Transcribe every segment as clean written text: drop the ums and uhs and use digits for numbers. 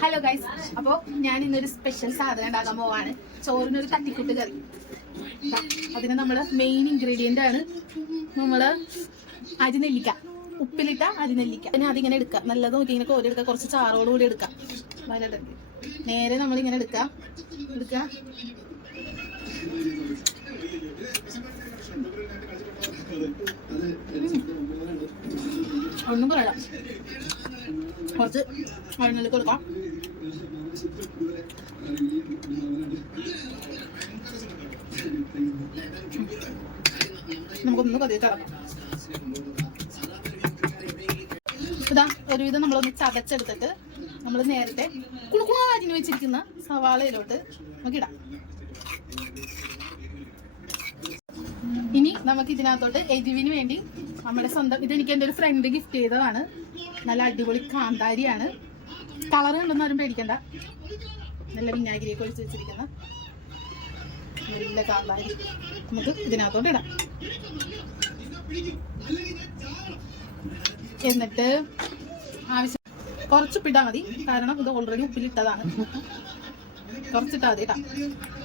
Hello guys, അപ്പോൾ ഞാൻ ഇന്നൊരു സ്പെഷ്യൽ സാധനം ഉണ്ടാക്കാൻ പോവാണ്. ചോറിനൊരു തട്ടിക്കൂട്ട് കറി. അതിന് നമ്മൾ മെയിൻ ഇൻഗ്രീഡിയൻ്റ് ആണ് നമ്മൾ അരിനെല്ലിക്ക, ഉപ്പിലിട്ട അരിനെല്ലിക്ക. പിന്നെ അതിങ്ങനെ എടുക്കുക, നല്ലത് നോക്കി ഇങ്ങനെ കോരി എടുക്കുക, കുറച്ച് ചാറോട് കൂടി എടുക്കുക. വലത് നേരെ നമ്മളിങ്ങനെ എടുക്കുക. ഒന്നും പറയല, കുറച്ച് അരിനെല്ലിക്ക കൊടുക്കാം. നമുക്കൊന്ന് കതിയിൽ കിടക്കാം. ഇതാ ഒരുവിധം നമ്മളൊന്ന് ചതച്ചെടുത്തിട്ട് നമ്മൾ നേരത്തെ കുളുക്കുളാരിന് വെച്ചിരിക്കുന്ന സവാളയിലോട്ട് നമുക്കിടാം. ഇനി നമുക്ക് ഇതിനകത്തോട്ട് എരിവിന് വേണ്ടി നമ്മുടെ സ്വന്തം, ഇതെനിക്ക് എൻ്റെ ഒരു ഫ്രണ്ട് ഗിഫ്റ്റ് ചെയ്തതാണ്. നല്ല അടിപൊളി കാന്താരിയാണ്. കളർ കണ്ടൊന്നും ആരും പേടിക്കണ്ട. നല്ല വിനാഗിരിയൊക്കെ ഒഴിച്ച് വെച്ചിരിക്കുന്ന നല്ല കാന്താരി നമുക്ക് ഇതിനകത്തോട്ട് ഇടാം. എന്നിട്ട് ആവശ്യം കുറച്ചുപ്പിട്ടാൽ മതി, കാരണം ഇത് ഓൾറെഡി ഉപ്പിലിട്ടതാണ്. കുറച്ചിട്ടാൽ മതി കേട്ടോ.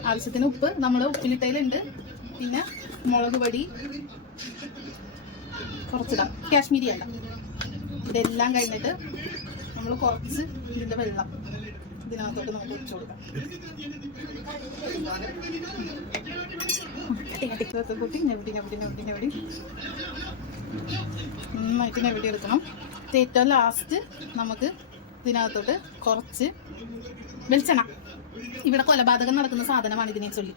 ആവശ്യത്തിന് ഉപ്പ് നമ്മൾ ഉപ്പിലിട്ടതിലുണ്ട്. പിന്നെ മുളക് പൊടി കുറച്ചിടാം, കാശ്മീരി അല്ല. ഇതെല്ലാം കഴിഞ്ഞിട്ട് നമ്മൾ കുറച്ച് ഇതിൻ്റെ വെള്ളം ഇതിനകത്തോട്ട് നമുക്ക് ഒഴിച്ചു കൊടുക്കാം. കൂട്ടി നന്നായിട്ട് നെവിടി എടുക്കണം. ഏറ്റവും ലാസ്റ്റ് നമുക്ക് ഇതിനകത്തോട്ട് കുറച്ച് വെളിച്ചെണ്ണ, ഇവിടെ കൊലപാതകം നടക്കുന്ന സാധനമാണ് ഇതിനെ ചൊല്ലി,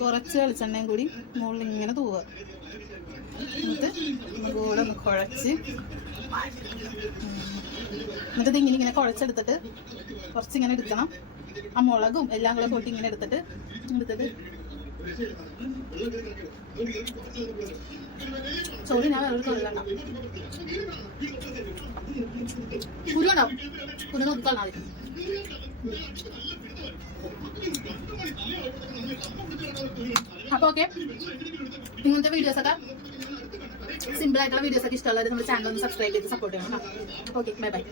കുറച്ച് വെളിച്ചെണ്ണയും കൂടി മുകളിൽ ഇങ്ങനെ തൂവുക. എന്നിട്ട് കൂടെ ഒന്ന് കുഴച്ച്, എന്നിട്ട് ഇത് ഇങ്ങനെ കുഴച്ചെടുത്തിട്ട് കുറച്ചിങ്ങനെ എടുക്കണം. ആ മുളകും എല്ലാം കൂടെ കൂട്ടി ഇങ്ങനെ എടുത്തിട്ട് ചോറ് ഞാൻ വേറൊരു തൊഴിലാണ്. കുരു ഉണ്ടാവും, കുരു നോക്കിക്കൊള്ളാം മതി. അപ്പോൾ ഓക്കെ, ഇങ്ങനത്തെ വീഡിയോസൊക്കെ, സിമ്പിൾ ആയിട്ടുള്ള വീഡിയോസൊക്കെ ഇഷ്ടമുള്ളത് നമ്മുടെ ചാനൽ ഒന്ന് സബ്സ്ക്രൈബ് ചെയ്ത് സപ്പോർട്ട് ചെയ്യണം. Okay, bye bye.